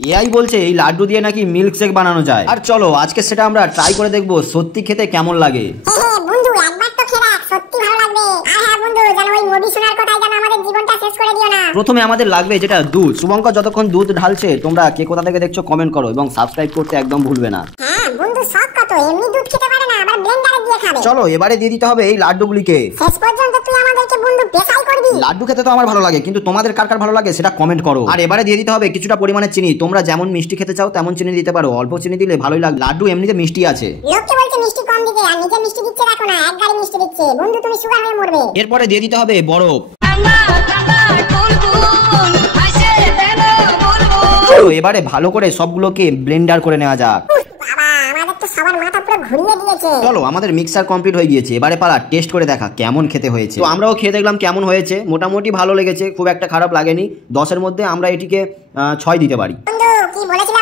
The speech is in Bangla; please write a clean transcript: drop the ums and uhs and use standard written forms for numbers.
এআই বলছে এই লাড্ডু দিয়ে নাকি মিল্ক শেক বানানো যায়। আর চলো আজকে সেটা আমরা ট্রাই করে দেখবো সত্যি খেতে কেমন লাগে। বন্ধু একবার তো খেয়ে দেখ, সত্যি ভালো লাগবে। আর হ্যাঁ বন্ধু, যেন ওই মোদি সোনার কথাই যেন আমাদের জীবনটা শেষ করে দিও না। প্রথমে আমাদের লাগবে যেটা দুধ। শুভঙ্কর যতক্ষণ দুধ ঢালছে তোমরা কে কোথা থেকে দেখছো কমেন্ট করো এবং সাবস্ক্রাইব করতে একদম ভুলবে না। হ্যাঁ বন্ধু, শখ কত, এমনি দুধ খেতে পারে না, আবার ব্লেন্ডারে দিয়ে খাবে। চলো এবারে দিয়ে দিতে হবে এই লাড্ডুগুলিকে। শেষ পর্যন্ত তুই আমাদেরকে বন্ধু পেশাই করবি। লাড্ডু খেতে তো আমার ভালো লাগে, কিন্তু তোমাদের কার কার ভালো লাগে সেটা কমেন্ট করো। আর এবারে দিয়ে দিতে হবে কিছুটা পরিমাণে চিনি। তোমরা যেমন মিষ্টি খেতে চাও তেমন চিনি দিতে পারো, অল্প চিনি দিলে ভালোই লাগে। লাড্ডু এমনিতে মিষ্টি আছে। লোককে বলছে মিষ্টি কম দিতে, আর নিজে মিষ্টি দিচ্ছে দেখো না, এক গাড়ি মিষ্টি দিচ্ছে। বন্ধু তুমি সুগার হয়ে মরবে। এরপরে দিয়ে দিতে হবে বরফ। চলো এবারে ভালো করে সবগুলোকে ব্লেন্ডার করে নেওয়া যাক। বাবা, আমাদের তো সবার মাথা পুরো ঘুরিয়ে দিয়েছে। চলো আমাদের মিক্সার কমপ্লিট হয়ে গিয়েছে, এবারে পালা টেস্ট করে দেখা কেমন খেতে হয়েছে। তো আমরাও খেয়ে দেখলাম কেমন হয়েছে। মোটামুটি ভালো লেগেছে, খুব একটা খারাপ লাগেনি। 10-এর মধ্যে আমরা এটিকে 6 দিতে পারি। বন্ধু কি বলেছিস